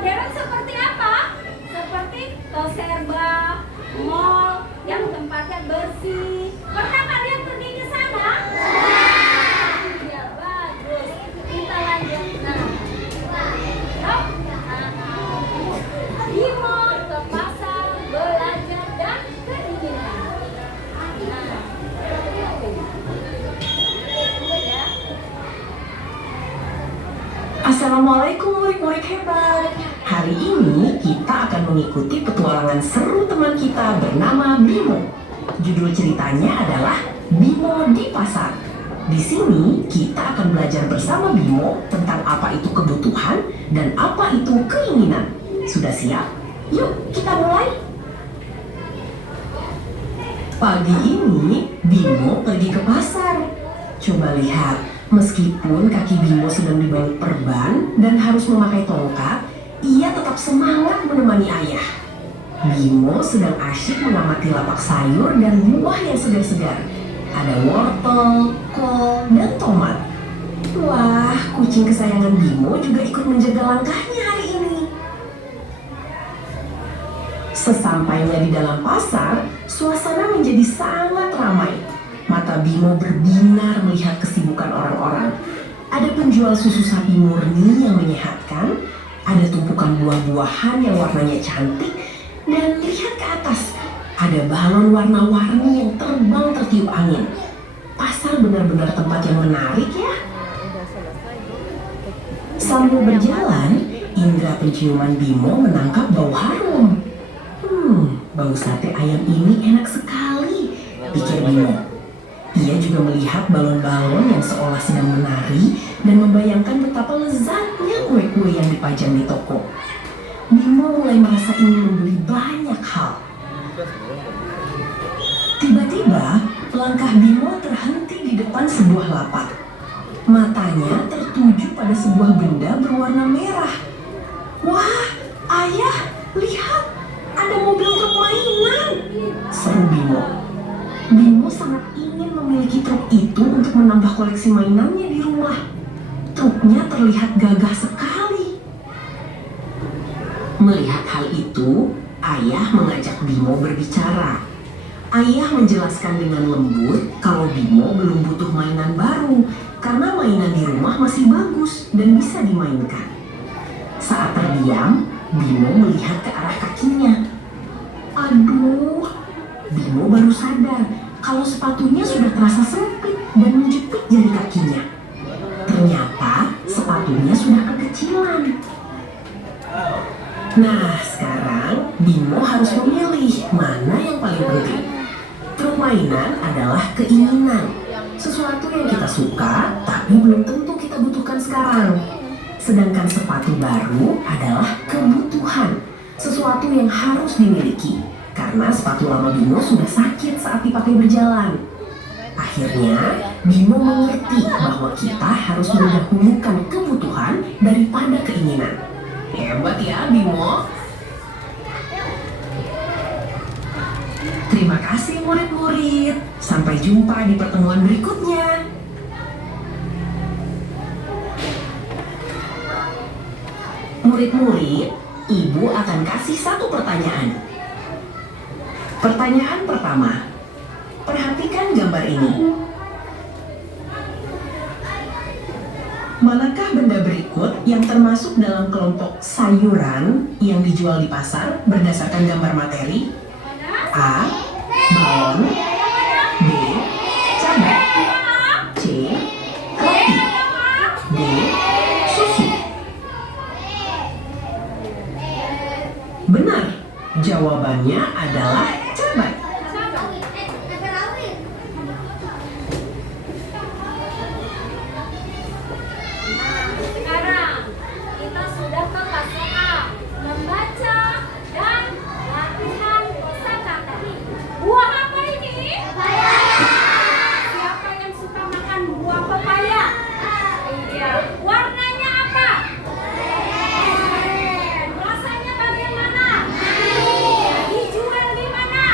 modern seperti apa? Seperti toko serba, mall yang tempatnya bersih. Pernah kalian pergi ke sana? Ya, bagus. Kita lanjut. Di mall, ke pasar, belajar dan keinginan. Assalamualaikum murid-murid hebat. Hari ini kita akan mengikuti petualangan seru teman kita bernama Bimo. Judul ceritanya adalah Bimo di Pasar. Di sini kita akan belajar bersama Bimo tentang apa itu kebutuhan dan apa itu keinginan. Sudah siap? Yuk kita mulai. Pagi ini Bimo pergi ke pasar. Coba lihat, meskipun kaki Bimo sedang dibalut perban dan harus memakai tongkat, ia tetap semangat menemani ayah. Bimo sedang asyik mengamati lapak sayur dan buah yang segar-segar. Ada wortel, kol, dan tomat. Wah, kucing kesayangan Bimo juga ikut menjaga langkahnya hari ini. Sesampainya di dalam pasar, suasana menjadi sangat ramai. Mata Bimo berbinar melihat kesibukan orang-orang. Ada penjual susu sapi murni yang menyehatkan, ada tumpukan buah-buahan yang warnanya cantik, dan lihat ke atas, ada balon warna-warni yang terbang tertiup angin. Pasar benar-benar tempat yang menarik ya. Sambil berjalan, indera penciuman Bimo menangkap bau harum. Bau sate ayam ini enak sekali, pikir Bimo. Ia juga melihat balon-balon yang seolah sedang menari dan membayangkan betapa lezatnya kue-kue yang dipajang di toko. Bimo mulai merasa ingin membeli banyak hal. Tiba-tiba, langkah Bimo terhenti di depan sebuah lapak. Matanya tertuju pada sebuah benda berwarna merah. Wah, ayah, lihat! Ada mobil truk mainan, seru Bimo. Bimo sangat ingin memiliki truk itu untuk menambah koleksi mainannya di rumah. Truknya terlihat gagah sekali. Melihat hal itu, ayah mengajak Bimo berbicara. Ayah menjelaskan dengan lembut kalau Bimo belum butuh mainan baru karena mainan di rumah masih bagus dan bisa dimainkan. Saat terdiam, Bimo melihat ke arah kakinya. Aduh, Bimo baru sadar kalau sepatunya sudah terasa sempit dan menjepit jari kakinya. Ternyata sepatunya sudah kekecilan. Nah, sekarang Bimo harus memilih mana yang paling penting. Truk mainan adalah keinginan, sesuatu yang kita suka tapi belum tentu kita butuhkan sekarang. Sedangkan sepatu baru adalah kebutuhan, sesuatu yang harus dimiliki, karena sepatu lama Bimo sudah sakit saat dipakai berjalan. Akhirnya, Bimo mengerti bahwa kita harus mendahulukan kebutuhan daripada keinginan. Hebat ya, Bimo. Terima kasih murid-murid. Sampai jumpa di pertemuan berikutnya. Murid-murid, Ibu akan kasih satu pertanyaan. Pertanyaan pertama, perhatikan gambar ini. Manakah benda berikut yang termasuk dalam kelompok sayuran yang dijual di pasar berdasarkan gambar materi? A. Balon. B. Cabai. C. Roti. D. Susu. Benar, jawabannya adalah cabai. Sekarang kita sudah ke kelas A, membaca dan latihan kosakata. Buah apa ini? Pepaya. Siapa yang suka makan buah pepaya? Iya. Warnanya apa? Rasanya bagaimana? Dijual di mana?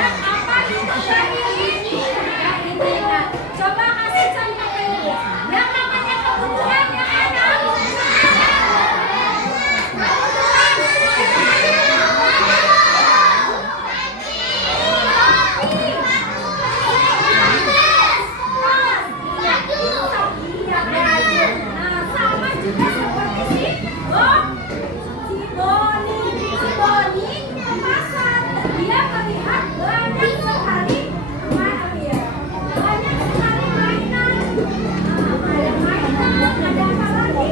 Dan apa itu ini? Ya ini. Nah, coba kasih contoh ini. Yang namanya kebutuhan yang ada. Nah, sama juga seperti si Boni ke pasar. Dia melihat banyak sekali mainan. Nah, ada mainan, ada apa lagi?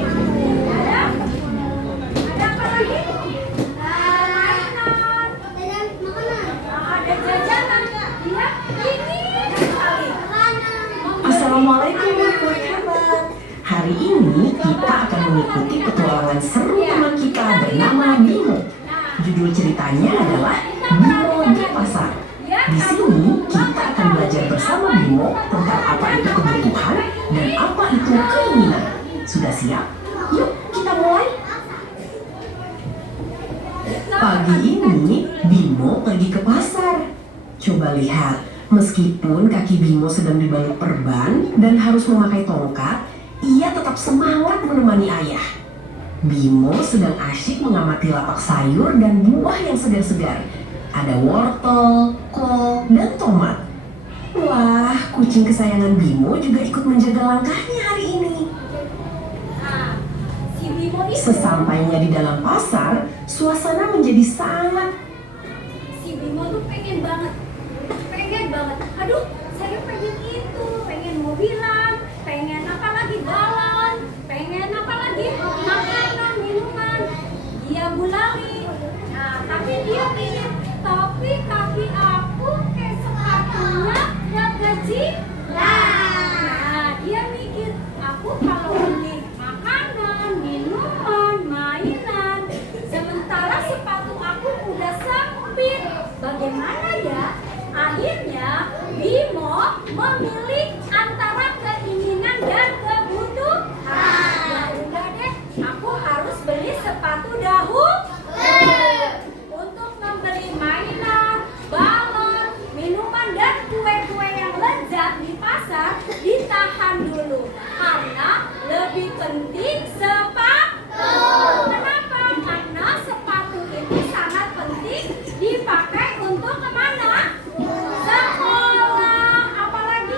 Ada apa lagi? Mainan, ada jajanan. Dia ingin sekali. Assalamualaikum murid-murid hebat. Hari ini kita akan mengikuti petualangan seru teman kita bernama Bimo. Judul ceritanya adalah Bimo di Pasar. Di sini kita akan belajar bersama Bimo tentang apa itu kebutuhan dan apa itu keinginan. Sudah siap? Yuk kita mulai. Pagi ini Bimo pergi ke pasar. Coba lihat, meskipun kaki Bimo sedang dibalut perban dan harus memakai tongkat, ia tetap semangat menemani ayah. Bimo sedang asyik mengamati lapak sayur dan buah yang segar-segar. Ada wortel, kol, dan tomat. Wah, kucing kesayangan Bimo juga ikut menjaga langkahnya hari ini. Nah, si Bimo itu Sesampainya di dalam pasar, suasana menjadi sangat. si Bimo tuh pengen banget. Aduh, saya pengen itu, pengen mobilan, pengen apa lagi balon, pengen apa lagi makanan, minuman. Dia gulali. Nah, tapi dia ingin, tapi kaki aku kayak sepatunya nggak Nah, dia mikir, aku kalau beli makanan, minuman, mainan, sementara sepatu aku udah sempit. Bagaimana ya? Akhirnya Bimo memilih antara keinginan dan kebutuhan. Ya udah deh, aku harus beli sepatu dahulu. Untuk membeli mainan, balon, minuman dan kue-kue yang lezat di pasar ditahan dulu karena lebih penting sepatu. Kenapa? Karena sepatu ini sangat penting dipakai untuk kemana? Sekolah, apalagi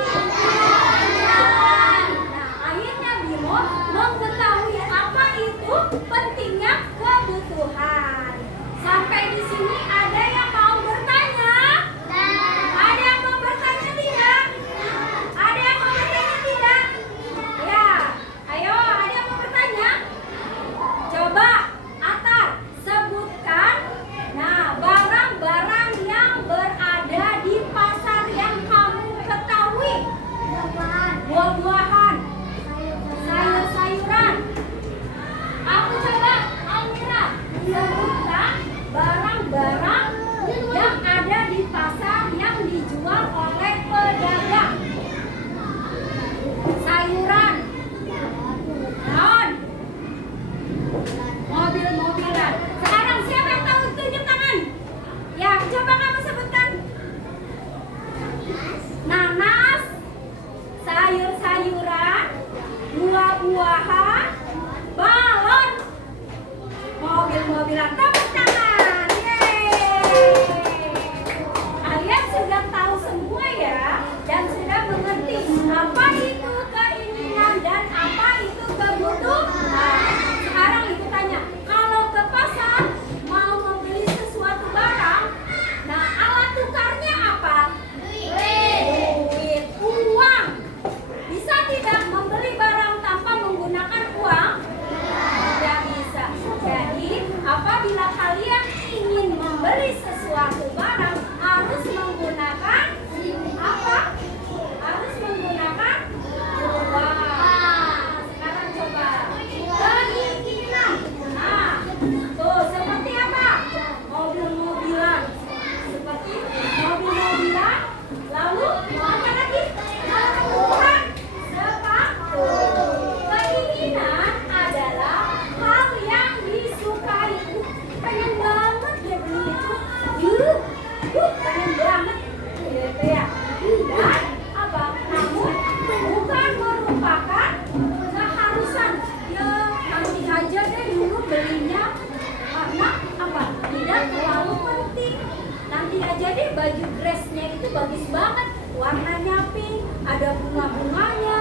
baju dressnya itu bagus banget, warnanya pink, ada bunga-bunganya.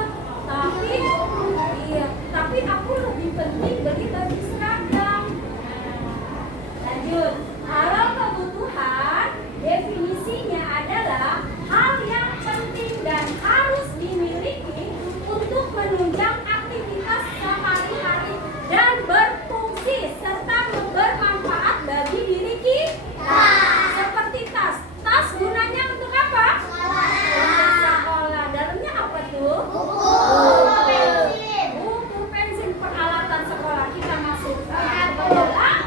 Tapi aku lebih penting beli baju seragam. Lanjut, kalau kebutuhan definisinya adalah hal yang penting dan harus dimiliki untuk menunjang aktivitas sehari-hari dan berfungsi serta bermanfaat bagi diri kita. Seperti tas. Tas gunanya untuk apa? Untuk sekolah. Dalamnya apa tuh? Buku, pensil, peralatan sekolah. Kita masuk ke dalam.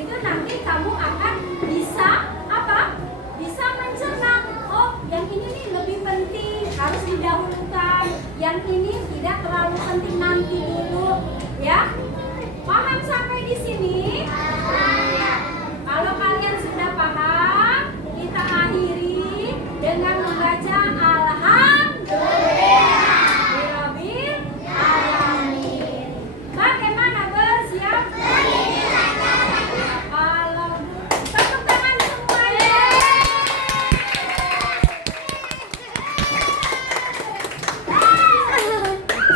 segera